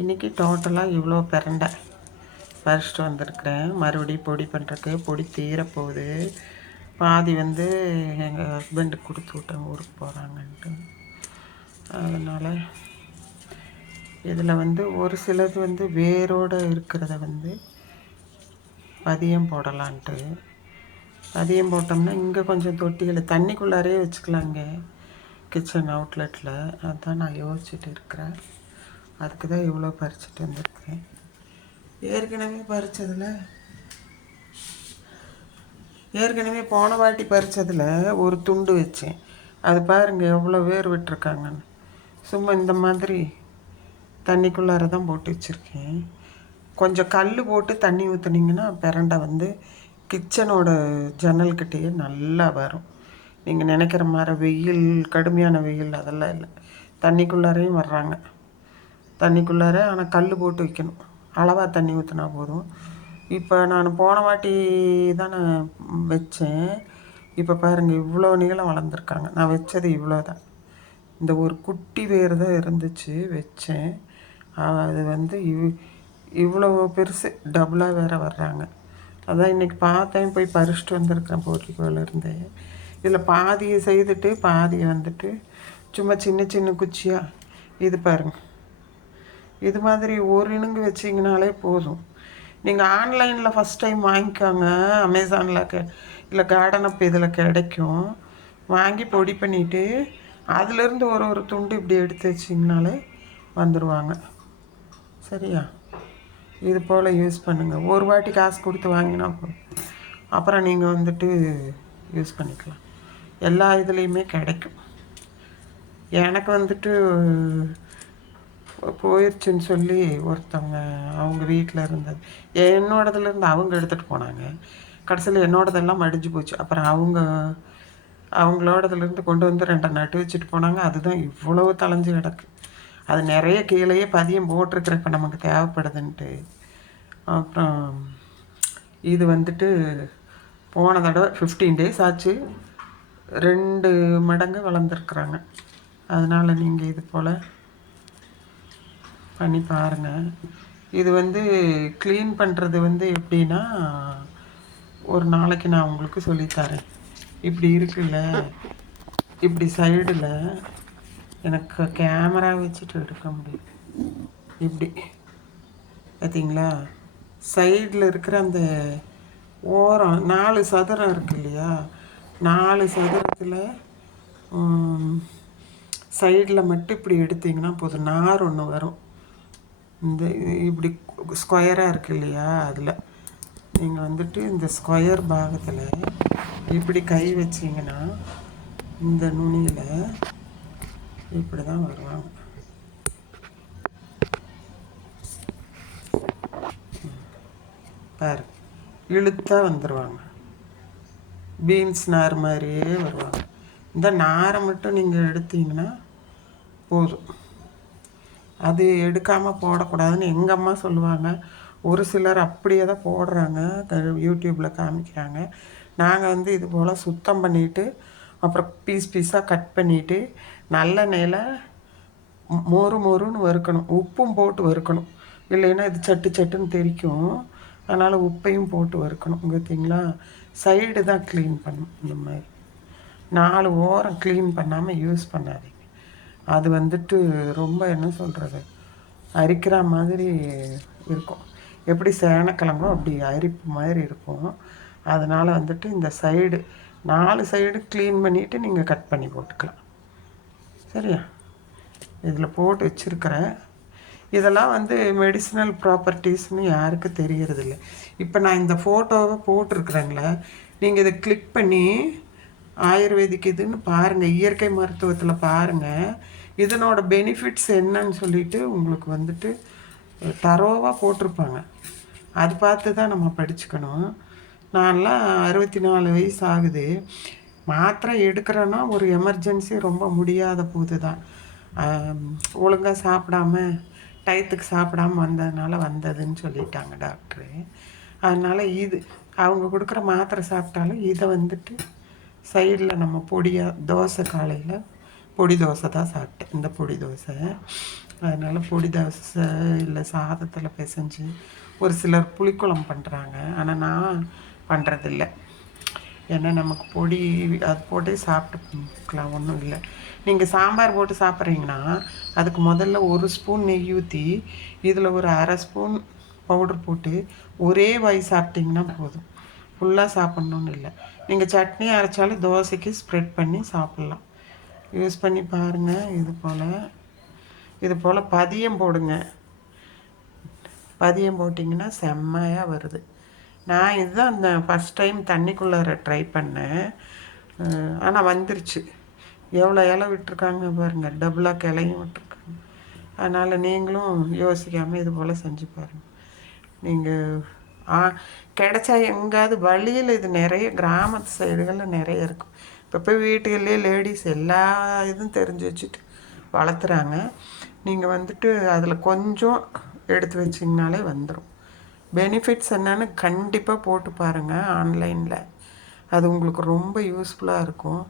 இன்றைக்கி டோட்டலாக இவ்வளோ பிரண்டை பறிச்சிட்டு வந்திருக்கிறேன். மறுபடியும் பொடி பண்ணுறதுக்கு பொடி தீரப்போகுது. பாதி வந்து எங்கள் ஹஸ்பண்டுக்கு கொடுத்து விட்டேன், ஊருக்கு போகிறாங்கன்ட்டு. அதனால் இதில் வந்து ஒரு சிலது வந்து வேரோடு இருக்கிறத வந்து பதியம் போடலான்ட்டு. பதியம் போட்டோம்னா இங்கே கொஞ்சம் தொட்டியில் தண்ணிக்குள்ளாரே வச்சுக்கலாங்க, கிச்சன் அவுட்லெட்டில். அதுதான் நான் யோசிச்சுட்டு இருக்கிறேன். அதுக்கு தான் இவ்வளோ பறிச்சுட்டு வந்திருக்கேன். ஏற்கனவே போன வாட்டி பறித்ததில் ஒரு துண்டு வச்சேன். அது பாருங்கள் எவ்வளோ வேர் விட்டுருக்காங்கன்னு. சும்மா இந்த மாதிரி தண்ணிக்குள்ளார தான் போட்டு வச்சுருக்கேன். கொஞ்சம் கல் போட்டு தண்ணி ஊற்றுனீங்கன்னா பிரண்டை வந்து கிச்சனோட ஜன்னல்கிட்டேயே நல்லா வரும். நீங்கள் நினைக்கிற மாதிரி வெயில், கடுமையான வெயில் அதெல்லாம் இல்லை. தண்ணிக்குள்ளாரையும் வர்றாங்க, தண்ணிக்குள்ளார. ஆனால் கல் போட்டு வைக்கணும், அளவாக தண்ணி ஊற்றினா போதும். இப்போ நான் போன வாட்டி தான் நான் வச்சேன். இப்போ பாருங்கள் இவ்வளோ நீளம் வளர்ந்துருக்காங்க. நான் வச்சது இவ்வளோ தான். இந்த ஒரு குட்டி வேர் தான் இருந்துச்சு வச்சேன். அது வந்து இவ்வளோ பெருசு, டபுளாக வேறு வர்றாங்க. அதான் இன்றைக்கி பார்த்தேன், போய் பறிச்சிட்டு வந்திருக்கிறேன் போர்ட்டிக்கோலேருந்து. இதில் பாதியை செய்துட்டு பாதியை வந்துட்டு சும்மா சின்ன சின்ன குச்சியாக இது பாருங்கள். இது மாதிரி ஒரு இணுங்கு வச்சிங்கனாலே போதும். நீங்கள் ஆன்லைனில் ஃபஸ்ட் டைம் வாங்கிக்கோங்க, அமேசானில் இல்லை கார்டன் அப் இதில் கிடைக்கும். வாங்கி பொடி பண்ணிவிட்டு அதுலேருந்து ஒரு ஒரு துண்டு இப்படி எடுத்து வச்சிங்கனாலே வந்துடுவாங்க. சரியா? இது போல் யூஸ் பண்ணுங்கள். ஒரு வாட்டி காசு கொடுத்து வாங்கினா போதும், அப்புறம் நீங்கள் வந்துட்டு யூஸ் பண்ணிக்கலாம். எல்லா இதுலேயுமே கிடைக்கும். எனக்கு வந்துட்டு போயிடுச்சுன்னு சொல்லி ஒருத்தவங்க அவங்க வீட்டில் இருந்தது என்னோடதுலேருந்து அவங்க எடுத்துகிட்டு போனாங்க. கடைசியில் என்னோடதெல்லாம் மடிஞ்சு போச்சு. அப்புறம் அவங்களோடதுலேருந்து கொண்டு வந்து 2 நட்டு வச்சுட்டு போனாங்க. அதுதான் இவ்வளோ தளைஞ்சு கிடக்கு. அது நிறைய கீழேயே பதியம் போட்டிருக்கிறேன், இப்போ நமக்கு தேவைப்படுதுன்ட்டு. அப்புறம் இது வந்துட்டு போன தடவை 15 days ஆச்சு, 2 மடங்கு வளர்ந்துருக்குறாங்க. அதனால் நீங்கள் இது போல் பண்ணி பாருங்கள். இது வந்து க்ளீன் பண்ணுறது வந்து எப்படின்னா, ஒரு நாளைக்கு நான் உங்களுக்கு சொல்லித்தரேன். இப்படி இருக்குல்ல, இப்படி சைடில் எனக்கு கேமரா வச்சுட்டு எடுக்க முடியும். இப்படி பார்த்தீங்களா, சைடில் இருக்கிற அந்த ஓரம் 4 சதுரம் இருக்கு இல்லையா, 4 சதுரத்தில் சைடில் மட்டும் இப்படி எடுத்திங்கன்னா போதும், நார் ஒன்று வரும். இந்த இப்படி ஸ்கொயராக இருக்குது இல்லையா, அதில் நீங்கள் வந்துட்டு இந்த ஸ்கொயர் பாகத்தில் இப்படி கை வச்சிங்கன்னா இந்த நுனியில் இப்படி தான் வருவாங்க. பாரு, இழுத்தாக வந்துடுவாங்க. பீன்ஸ் நார் மாதிரியே வருவாங்க. இந்த நாரை மட்டும் நீங்கள் எடுத்தீங்கன்னா போதும். அது எடுக்காமல் போடக்கூடாதுன்னு எங்கள் அம்மா சொல்லுவாங்க. ஒரு சிலர் அப்படியே தான் போடுறாங்க, யூடியூப்பில் காமிக்கிறாங்க. நாங்கள் வந்து இது போல் சுத்தம் பண்ணிவிட்டு அப்புறம் பீஸாக கட் பண்ணிவிட்டு நல்லெண்ணெயில் மொறுன்னு வறுக்கணும். உப்பும் போட்டு வறுக்கணும், இல்லைன்னா இது சட்டுன்னு தெரிக்கும். அதனால் உப்பையும் போட்டு வறுக்கணும். பார்த்தீங்களா, சைடு தான் க்ளீன் பண்ணணும். இந்த மாதிரி 4 ஓரம் க்ளீன் பண்ணாமல் யூஸ் பண்ணாதீங்க. அது வந்துட்டு ரொம்ப என்ன சொல்கிறது, அரிக்கிற மாதிரி இருக்கும். எப்படி சேனக்கிழங்கோ அப்படி அரிப்பு மாதிரி இருக்கும். அதனால் வந்துட்டு இந்த சைடு 4 சைடு க்ளீன் பண்ணிவிட்டு நீங்கள் கட் பண்ணி போட்டுக்கலாம். சரியா? இதில் போட்டு வச்சுருக்கிறேன். இதெல்லாம் வந்து மெடிசினல் ப்ராப்பர்ட்டிஸ்னு யாருக்கும் தெரியறதில்ல. இப்போ நான் இந்த ஃபோட்டோவை போட்டிருக்கிறேங்களே, நீங்கள் இதை கிளிக் பண்ணி ஆயுர்வேதிக் இதுன்னு பாருங்கள், இயற்கை மருத்துவத்தில் பாருங்கள். இதனோட பெனிஃபிட்ஸ் என்னன்னு சொல்லிட்டு உங்களுக்கு வந்துட்டு தரோவாக போட்டிருப்பாங்க. அது பார்த்து தான் நம்ம படிச்சுக்கணும். நான்லாம் 64 வயசு ஆகுது. மாத்திரை எடுக்கிறேன்னா ஒரு எமர்ஜென்சி, ரொம்ப முடியாத போது தான். ஒழுங்காக சாப்பிடாம டயத்துக்கு சாப்பிடாம வந்ததுனால வந்ததுன்னு சொல்லிட்டாங்க டாக்டரு. அதனால் இது அவங்க கொடுக்குற மாத்திரை சாப்பிட்டாலும் இதை வந்துட்டு சைடில் நம்ம பொடியாக தோசை, காலையில் பொடி தோசை தான் சாப்பிட்டேன், இந்த பொடி தோசை. அதனால் பொடி தோசை இல்லை சாதத்தில் பிசைஞ்சு ஒரு சிலர் புளிக்குழம்பு பண்ணுறாங்க. ஆனால் நான் பண்ணுறதில்ல. ஏன்னா நமக்கு பொடி அது போட்டே சாப்பிட்டுக்கலாம், ஒன்றும் இல்லை. நீங்கள் சாம்பார் போட்டு சாப்பிட்றீங்கன்னா அதுக்கு முதல்ல ஒரு ஸ்பூன் நெய் ஊற்றி இதில் ஒரு அரை ஸ்பூன் பவுட்ரு போட்டு ஒரே வாய் சாப்பிட்டிங்கன்னா போதும். ஃபுல்லாக சாப்பிட்ணுன்னு இல்லை. நீங்கள் சட்னி அரைச்சாலும் தோசைக்கு ஸ்ப்ரெட் பண்ணி சாப்பிட்லாம். யூஸ் பண்ணி பாருங்கள். இது போல் பதியம் போடுங்க. பதியம் போட்டிங்கன்னா செம்மையாக வருது. நான் இதுதான் அந்த ஃபஸ்ட் டைம் தண்ணிக்குள்ளார ட்ரை பண்ணேன். ஆனால் வந்துருச்சு. எவ்வளோ இலை விட்டுருக்காங்க பாருங்கள், டபுளாக கிளையும் விட்டுருக்காங்க. அதனால் நீங்களும் யோசிக்காமல் இது போல் செஞ்சு பாருங்கள். நீங்கள் கிடைச்சா எங்காவது வழியில் இது நிறைய கிராமத்து சைடுகளில் நிறைய இருக்கும். இப்போ போய் வீட்டுகள்லேயே லேடிஸ் எல்லா இதுவும் தெரிஞ்சு வச்சுட்டு வளர்த்துறாங்க. நீங்கள் வந்துட்டு அதில் கொஞ்சம் எடுத்து வச்சிங்கனாலே வந்துடும். பெனிஃபிட்ஸ் என்னன்னு கண்டிப்பாக போட்டு பாருங்கள் ஆன்லைனில். அது உங்களுக்கு ரொம்ப யூஸ்ஃபுல்லாக இருக்கும்.